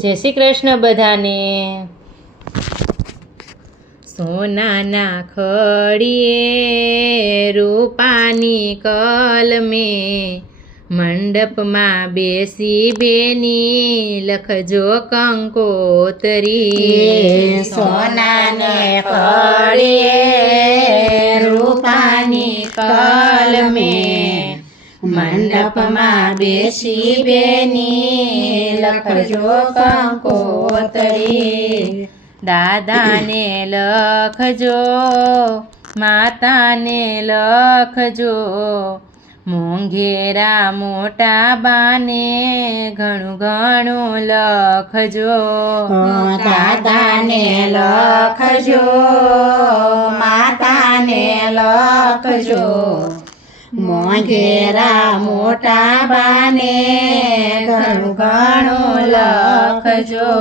જય શ્રી કૃષ્ણ બધાને. સોનાના ખડીએ રૂપાની કલમે મંડપમાં બેસી બેની લખજો કંકોતરી. સોનાને ખડીએ રૂપાની કલમે મંડપમાં બેસી બેની, લખજો કંકોતરી દાદાને લખજો, માતાને લખજો. મોંઘેરા મોટા બાને ઘણું ઘણું લખજો. દાદાને લખજો, માતાને લખજો. મોંઘેરા મોટા બાને ઘણું ઘણું લખજો.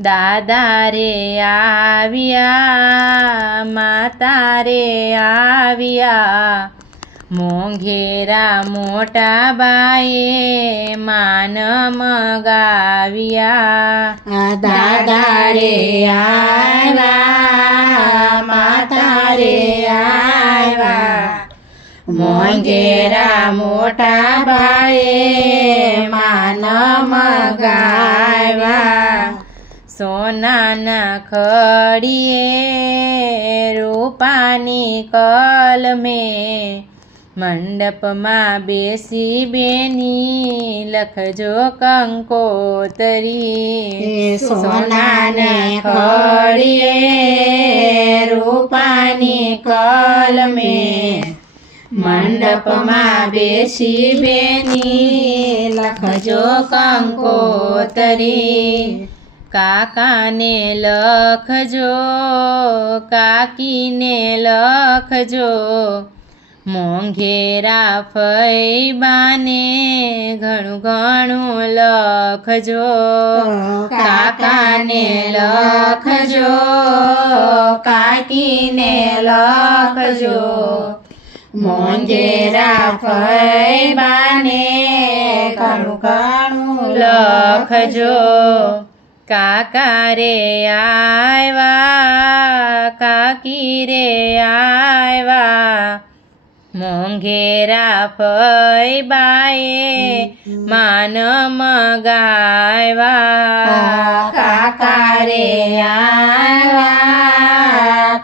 દાદા રે આવ્યા માતા રે આવ્યા. મોંઘેરા મોટા બાએ માન મગાવ્યા. દાદા રે આવ્યા માતા રે આવ્યા. મોંઘેરા મોટા બાએ માન મગાવ્યા. સોનાના ખડીએ રૂપાની કલમે મંડપમાં બેસી બેની લખજો કંકોતરી. સોનાને ખડીએ રૂપાની કલમે મંડપમાં બેસી બેની લખજો કંકોતરી. કાકાને લખજો, કાકીને લખજો. મોંઘેરા ફૈબાને ઘણું ઘણું લખજો. કાકાને લખજો, કાકીને લખજો. મોંઘેરા ફૈબાને ઘણું ઘણું લખજો. કાકા રે આવ્યા કાકી રે આવ્યા મોંઘેરા ફૈબાએ માન મગાવ્યા કાકા રે આવ્યા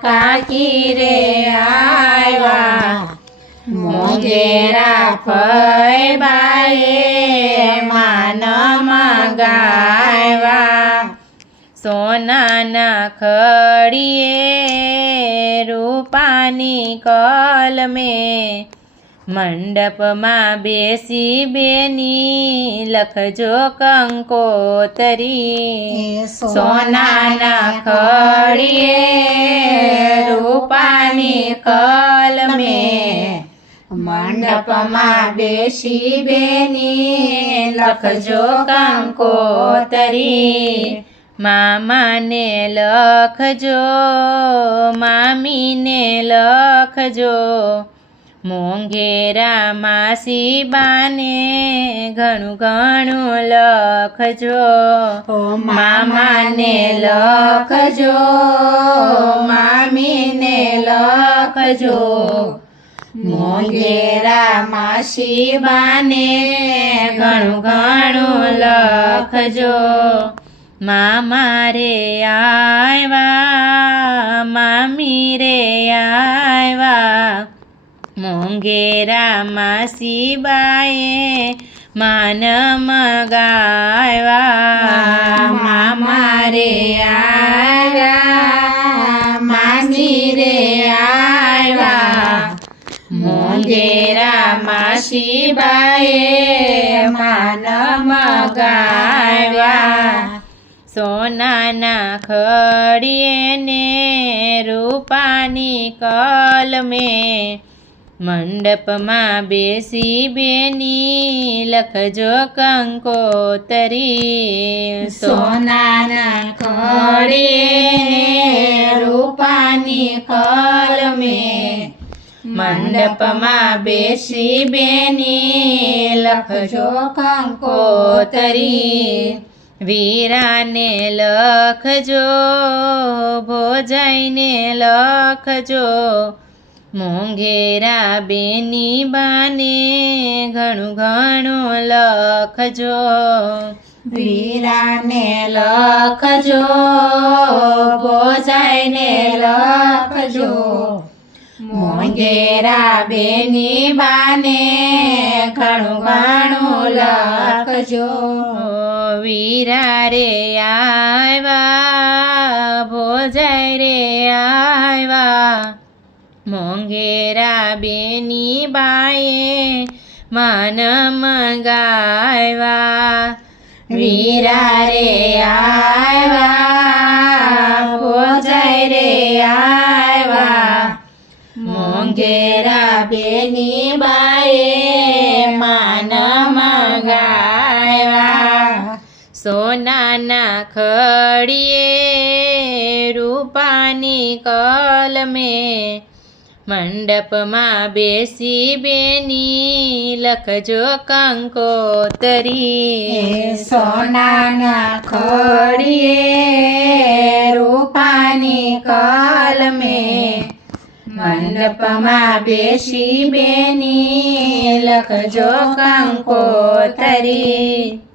કાકી રે આવ્યા મોંઘેરા ફૈબાએ માન મગાવ્યા. સોનાના ખડીએ રૂપાની કલમે મંડપમાં બેસી બેની લખજો કંકોતરી. સોનાના ખડીએ રૂપાની કલમે. મંડપમાં બેસી બેની લખજો કંકોતરી. મામાને લખજો મામીને લખજો. મોંઘેરા માસી બાને ઘણું ઘણું લખજો. મામાને લખજો મામીને લખજો. મોંઘેરા માસી બાને ઘણું ઘણું લખજો. મામા રે આવ્યા મામી રે આવ્યા મોંઘેરા માસી બાએ માન મગાવ્યા મામા રે આવ્યા માસી રે આવ્યા મોંઘેરા માસી બાએ માન મગાવ્યા સોનાના ખડીએ ને રૂપાની કલમે મંડપમાં બેસી બેની લખજો કંકોતરી. સોનાના ખડીએ રૂપાની કલમે મંડપમાં બેસી બેની લખજો કંકોતરી. વીરાને લખજો ભોજાઈને લખજો મોંઘેરા બેની બાને ઘણું ઘણું લખજો. વીરાને લખજો બોજાઈને લખજો. મોંઘેરા બેની બાને ઘણું ઘણું લખજો. વીરા રે આવ્યા ભોજાય રે આવ્યા મોંઘેરા બેની બાએ મન મંગાવ્યા વીરા રે આવ્યા ભોજાય રે આવ્યા મોંઘેરા બેની બાએ માન મગાવ્યા સોનાના ખડીએ રૂપાની કલમે મંડપમાં બેસી બેની લખજો કંકોતરી. સોનાના ખોડીએ રૂપાની કલમે. મંડપમાં બેસી બેની લખજો કંકોતરી.